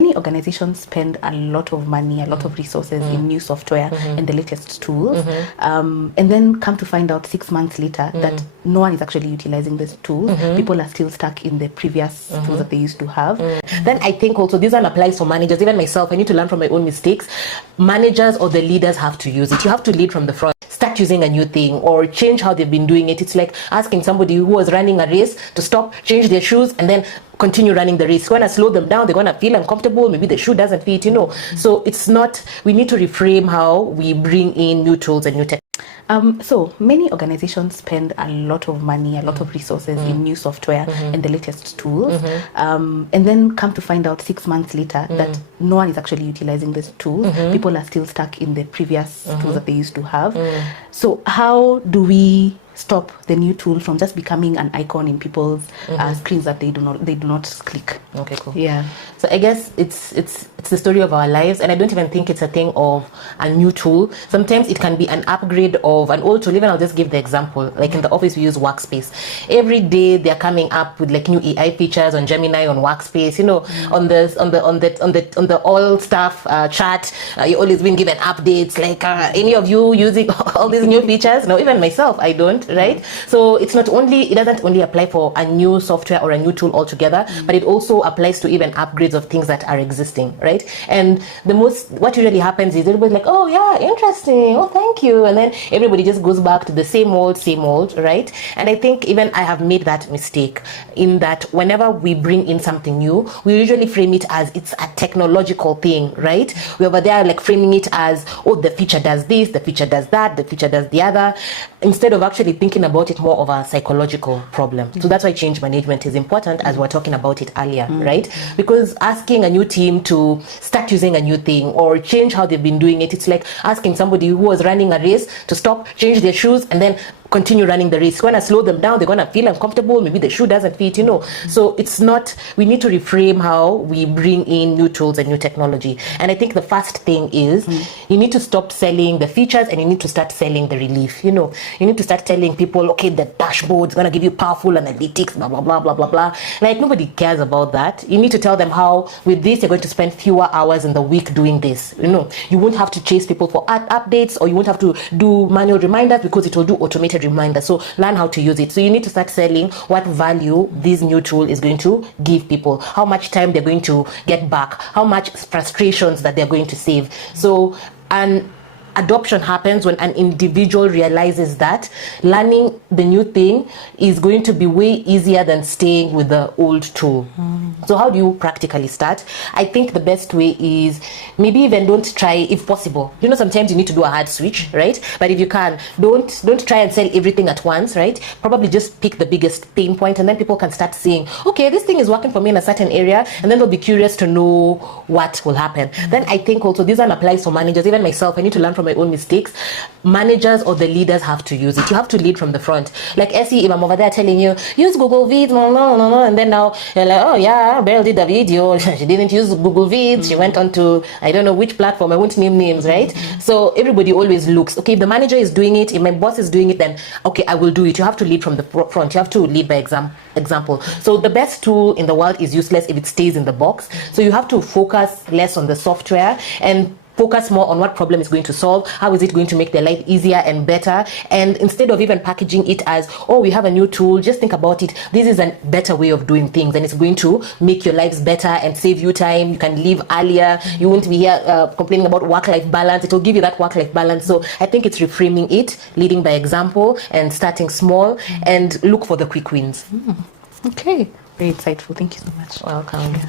Many organizations spend a lot of money, a lot of resources in new software and the latest tools, and then come to find out 6 months later that no one is actually utilizing these tools. People are still stuck in the previous tools that they used to have. Then I think also this one applies for managers. Even myself, I need to learn from my own mistakes. Managers or the leaders have to use it. You have to lead from the front. Start using a new thing or change how they've been doing it. It's like asking somebody who was running a race to stop, change their shoes, and then continue running the race. You're going to slow them down. They're going to feel uncomfortable. Maybe the shoe doesn't fit, So it's not, we need to reframe how we bring in new tools and new tech. So many organizations spend a lot of money, a lot of resources in new software and the latest tools, and then come to find out 6 months later that no one is actually utilizing these tools. People are still stuck in the previous tools that they used to have. So how do we stop the new tool from just becoming an icon in people's screens that they do not click? Okay, cool. Yeah. So I guess it's the story of our lives, and I don't even think it's a thing of a new tool. Sometimes it can be an upgrade of an old tool. Even I'll just give the example. Like in the office, we use Workspace. Every day they're coming up with like new AI features on Gemini, on Workspace. On the all staff chat, you're always being given updates. Like any of you using all these new features? No, even myself, I don't. Right? So it doesn't only apply for a new software or a new tool altogether, but it also applies to even upgrades of things that are existing, right? And what usually happens is everybody's like, oh yeah, interesting, oh thank you, and then everybody just goes back to the same old, right? And I think even I have made that mistake in that whenever we bring in something new, we usually frame it as it's a technological thing, right? We're over there like framing it as, oh, the feature does this, the feature does that, the feature does the other, instead of actually thinking about it more of a psychological problem. So that's why change management is important, as we were talking about it earlier, right? Because asking a new team to start using a new thing or change how they've been doing it, it's like asking somebody who was running a race to stop, change their shoes, and then continue running the race. You're going to slow them down. They're going to feel uncomfortable. Maybe the shoe doesn't fit, So it's not, we need to reframe how we bring in new tools and new technology. And I think the first thing is you need to stop selling the features and you need to start selling the relief. You need to start telling people, okay, the dashboard's going to give you powerful analytics, blah, blah, blah, blah, blah, blah. Like nobody cares about that. You need to tell them how with this, you're going to spend fewer hours in the week doing this. You won't have to chase people for updates, or you won't have to do manual reminders because it will do automated reminder. So learn how to use it. So you need to start selling what value this new tool is going to give people, how much time they're going to get back, how much frustrations that they're going to save. So, and adoption happens when an individual realizes that learning the new thing is going to be way easier than staying with the old tool. So how do you practically start? I think the best way is maybe even don't try, if possible. Sometimes you need to do a hard switch, right? But if you can, don't try and sell everything at once, right? Probably just pick the biggest pain point, and then people can start seeing, okay, this thing is working for me in a certain area, and then they'll be curious to know what will happen. Then I think also this one applies for managers. Even myself, I need to learn from my own mistakes. Managers or the leaders have to use it. You have to lead from the front. Like SE, if I'm over there telling you, use Google Vids, and then now you're like, oh yeah, Beryl did a video. She didn't use Google Vids. She went on to, I don't know which platform. I won't name names, right? So everybody always looks, okay, if the manager is doing it, if my boss is doing it, then okay, I will do it. You have to lead from the front. You have to lead by example. So the best tool in the world is useless if it stays in the box. So you have to focus less on the software and focus more on what problem is going to solve, how is it going to make their life easier and better. And instead of even packaging it as, oh, we have a new tool, just think about it, this is a better way of doing things, and it's going to make your lives better and save you time. You can leave earlier. You won't be here complaining about work-life balance. It will give you that work-life balance. So I think it's reframing it, leading by example and starting small, and look for the quick wins. Okay, very insightful. Thank you so much. Welcome.